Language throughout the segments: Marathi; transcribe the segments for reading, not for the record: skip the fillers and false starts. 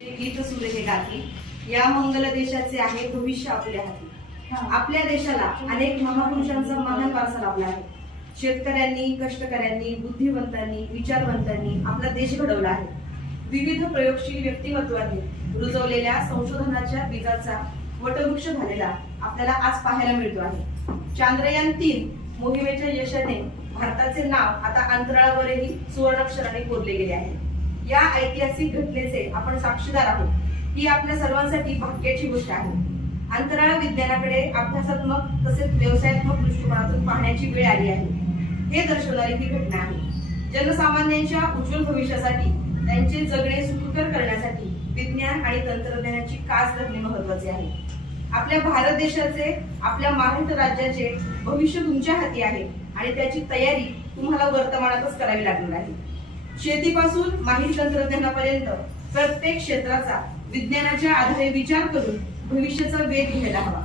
गीत सुरेखे गाती या मंगल देशाचे आहे भविष्य आपल्या हाती। आपल्या देशाला अनेक महापुरुषांचा महान वारसा लाभला आहे। शेतकऱ्यांनी, कष्टकऱ्यांनी, बुद्धिवंतांनी, विचारवंतांनी आपला देश घडवला आहे। विविध प्रयोगशील व्यक्तिमत्वांनी रुजवलेल्या संशोधनाच्या बीजाचा वटवृक्ष झालेला आपल्याला आज पाहायला मिळतो आहे। चांद्रयान-3 मोहिमेच्या यशाने भारताचे नाव आता अंतराळावरही सुवर्णाक्षराने कोरले गेले आहे। या ऐतिहासिक घटनेचे आपण साक्षीदार आहोत। ही आपल्या सर्वांसाठी भाग्याची गोष्ट आहे। अंतराळ विज्ञानाकडे अभ्यासात्मक तसेच व्यवसायात्मक दृष्टिकोनातून पाहण्याची वेळ आली आहे, हे दर्शवणारी ही घटना आहे। जनसामान्यांच्या उज्ज्वल भविष्यासाठी, त्यांचे जगणे सुखकर करण्यासाठी विज्ञान आणि तंत्रज्ञानाची कास धरणे महत्त्वाचे आहे। आपल्या भारत देशाचे, आपल्या महाराष्ट्र राज्याचे भविष्य तुमच्या हाती आहे आणि त्याची तयारी तुम्हाला वर्तमानातच करावी लागणार आहे। शेतीपासून माहिती तंत्रज्ञानापर्यंत प्रत्येक क्षेत्राचा विज्ञानाच्या आधारे विचार करून भविष्याचा वेध घ्यायला हवा।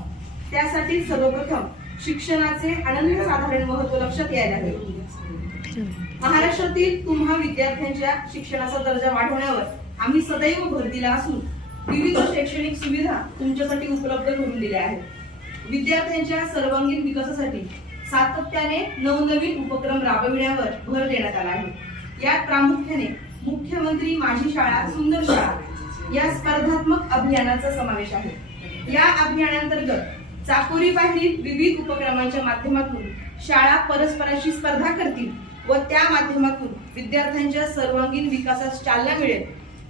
त्यासाठी सर्वप्रथम शिक्षणाचे अनन्यसाधारण महत्त्व लक्षात यायला हवे। महाराष्ट्रातील तुम्हा विद्यार्थ्यांच्या शिक्षणाचा दर्जा वाढवण्यावर आम्ही सदैव भर दिला असून विविध शैक्षणिक सुविधा तुमच्यासाठी उपलब्ध करून दिल्या आहेत। विद्यार्थ्यांच्या सर्वांगीण विकासासाठी सातत्याने नवनवीन उपक्रम राबविण्यावर भर देण्यात आला आहे। यात प्रामुख्याने मुख्यमंत्री माझी शाळा सुंदर शाळा या स्पर्धात्मक अभियानाचा समावेश आहे। या अभियानांतर्गत चाकोरी बाहेरील विविध उपक्रमांच्या माध्यमातून शाळा परस्परांशी स्पर्धा करतील व त्या माध्यमातून विद्यार्थ्यांच्या सर्वांगीण विकासास चालना मिळेल।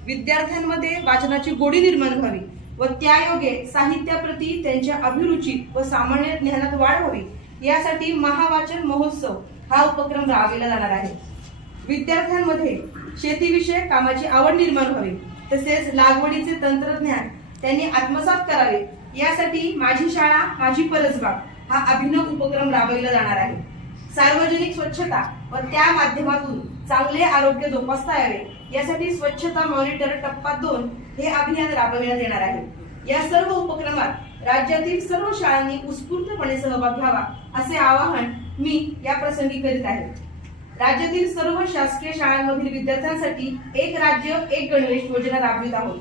विद्यार्थ्यांमध्ये वाचनाची गोडी निर्माण व्हावी व त्यायोगे साहित्याप्रती त्यांच्या अभिरुची व सामान्य ज्ञानात वाढ व्हावी, यासाठी महावाचन महोत्सव हा उपक्रम राबविला जाणार आहे। विद्यार्थ्यांमध्ये शेतीविषयक कामाची आवड निर्माण व्हावी तसेच लागवडीचे तंत्रज्ञान त्यांनी आत्मसात करावे, यासाठी माझी शाळा माझी परसबाग हा अभिनव उपक्रम राबविला जाणार आहे। सार्वजनिक स्वच्छता व त्या माध्यमातून चांगले आरोग्य जोपासता यावे, यासाठी स्वच्छता मॉनिटर टप्पा 2 हे अभियान राबविण्यात येणार आहे। या सर्व उपक्रमात राज्यातील सर्व शाळांनी उत्स्फूर्तपणे सहभाग घ्यावा असे आवाहन मी या प्रसंगी करीत आहे। राज्यातील सर्व शासकीय शाळांमधील विद्यार्थ्यांसाठी एक राज्य एक गणवेश योजना राबवित आहोत।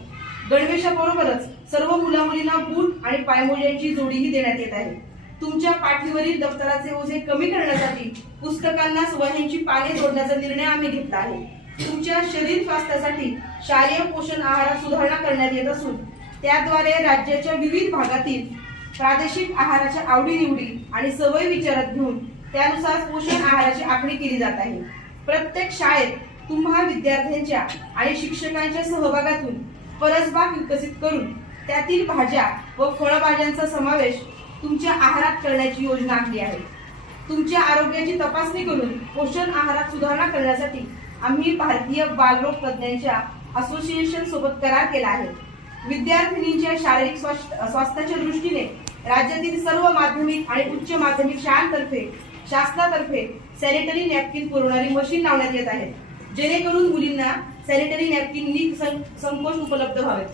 गणवेशाबरोबरच सर्व मुलामुलींना बूट आणि पायमोज्यांची जोडीही देण्यात येत आहे। तुमच्या पाठीवरील दप्तराचे ओझे कमी करण्यासाठी पुस्तकांना वह्यांची पाने जोडण्याचा निर्णय आम्ही घेतला आहे। तुमच्या शरीर स्वास्थ्यासाठी शालेय पोषण आहारात सुधारणा करण्यात येत असून त्याद्वारे राज्याच्या विविध भागातील प्रादेशिक आहाराच्या आवडीनिवडी आणि सवयी विचारात घेऊन त्यानुसार पोषण आहाराची आखणी केली जात आहे। प्रत्येक शाळेत तुम्हा विद्यार्थ्यांच्या आणि शिक्षकांच्या सहभागातून परसबाग विकसित करून त्यातील भाज्या व फळभाज्यांचा समावेश तुमच्या आहारात करण्याची योजना आखली आहे। तुमच्या आरोग्याची तपासणी करून पोषण आहारात सुधारणा करण्यासाठी आम्ही भारतीय बालरोग तज्ञांच्या असोसिएशन सोबत करार केला आहे। विद्यार्थिनींच्या शारीरिक स्वास्थ्याच्या दृष्टीने राज्यातील सर्व माध्यमिक आणि उच्च माध्यमिक शाळांतर्फे शासनातर्फे सॅनिटरी नॅपकिन पुरवणारी मशीन लावण्यात येत आहे, जेणेकरून मुलींना सॅनिटरी नॅपकिन संकोच उपलब्ध व्हावेत।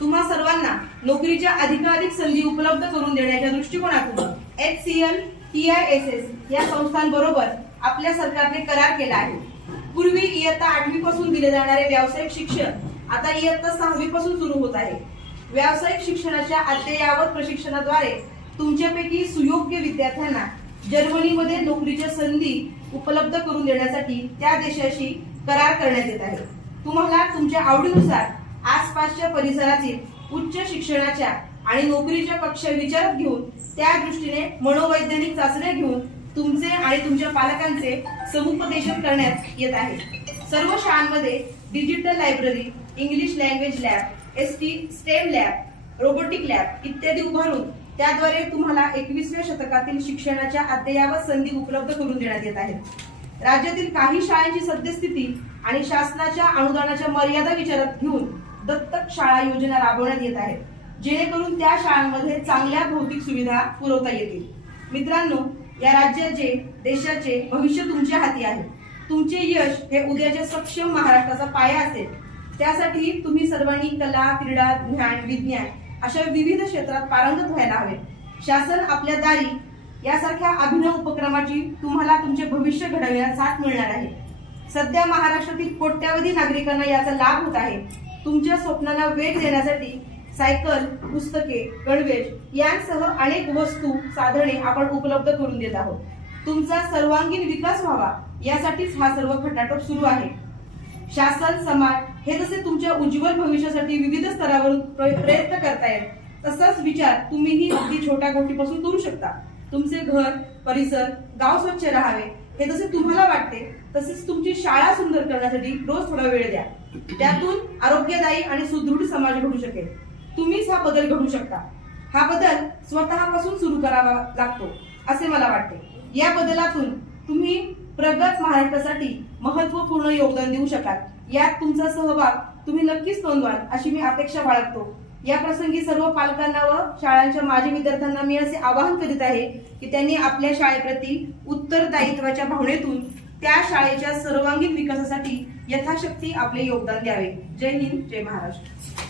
तुम्हा सर्वांना नोकरीच्या अधिकाधिक संधी उपलब्ध करून देण्याच्या दृष्टिकोनातून HCL, TISS या संस्थांबरोबर आपल्या सरकारने करार केला आहे। पूर्वी इयत्ता 8वी पासून दिले जाणारे व्यावसायिक शिक्षण आता इयत्ता 6वी पासून सुरू होत आहे। व्यावसायिक शिक्षणाच्या अद्ययावत प्रशिक्षणाद्वारे तुमच्यापैकी सुयोग्य विद्यार्थ्यांना जर्मनीमध्ये नोकरीच्या संधी उपलब्ध करून देण्यासाठी त्या देशाशी करार करण्यात येत आहे। तुम्हाला तुमच्या आवडीनुसार आसपासच्या परिसरातील उच्च शिक्षणाच्या आणि नोकरीच्या कक्षा विचारात घेऊन त्या दृष्टीने मनोवैज्ञानिक चाचण्या घेऊन तुमचे आणि तुमच्या पालकांचे समुपदेशन करण्यात येत आहे। सर्व शाळांमध्ये digital library, English language lab, STEM lab, robotic lab इत्यादी उभारून त्याद्वारे तुम्हाला 21व्या शतकातील शिक्षणाच्या अद्ययावत संधी उपलब्ध करून देण्यात येत आहेत। राज्यातील काही शाळांची सद्यस्थिती आणि शासनाच्या अनुदानाच्या मर्यादा विचारात घेऊन दत्तक शाळा योजना राबवण्यात येत आहे, जेणेकरून त्या शाळांमध्ये चांगल्या भौतिक सुविधा पुरवता येतील। मित्रांनो, या राज्याचे, देशाचे भविष्य तुमच्या हाती आहे। तुमचे यश हे उद्याच्या सक्षम महाराष्ट्राचा पाया असेल। त्यासाठी तुम्ही सर्वांनी कला, क्रीडा, ज्ञान, विज्ञान अशा विविध क्षेत्रात पारंगत व्हायला हवे। शासन आपल्या दारी यासारख्या अभिनव उपक्रमाची तुम्हाला तुमचे भविष्य घडविण्यात साथ मिळणार आहे। सध्या महाराष्ट्रातील कोट्यावधी नागरिकांना याचा लाभ होत आहे. तुमच्या स्वप्नांना वेग देण्यासाठी सायकल, पुस्तके, गणवेश यांसह अनेक वस्तू, साधने आपण उपलब्ध करून देत आहोत. तुमचा सर्वांगीण विकास व्हावा यासाठीच हा सर्व खटाटोप सुरू आहे. शासन, समाज हे जसे तुमच्या उज्ज्वल भविष्यासाठी विविध स्तरावरून प्रयत्न करतायत, तसाच विचार तुम्हीही अगदी छोट्या गोष्टीपासून करू शकता. तुमचे घर, परिसर, गाव स्वच्छ राहावे हे जसे तुम्हाला वाटते, तसेच तुमची शाळा सुंदर करण्यासाठी रोज थोडा वेळ द्या. त्यातून आरोग्यदायी आणि सुदृढ समाज घडू शकेल. तुम्हीच हा बदल घडू शकता. हा बदल स्वतःपासून सुरू करावा लागतो असे मला वाटते. या बदलातून तुम्ही प्रगत महाराष्ट्रासाठी महत्त्वपूर्ण योगदान देऊ शकाल. यात तुमचा सहभाग तुम्ही नक्कीच नोंदवाल अशी मी अपेक्षा बाळगतो. या प्रसंगी सर्व पालकांना व शाळांच्या माजी विद्यार्थ्यांना मी असे आवाहन करीत आहे की त्यांनी आपल्या शाळेप्रती उत्तरदायित्वाच्या भावनेतून त्या शाळेच्या सर्वांगीण विकासासाठी यथाशक्ती आपले योगदान द्यावे. जय हिंद, जय महाराष्ट्र.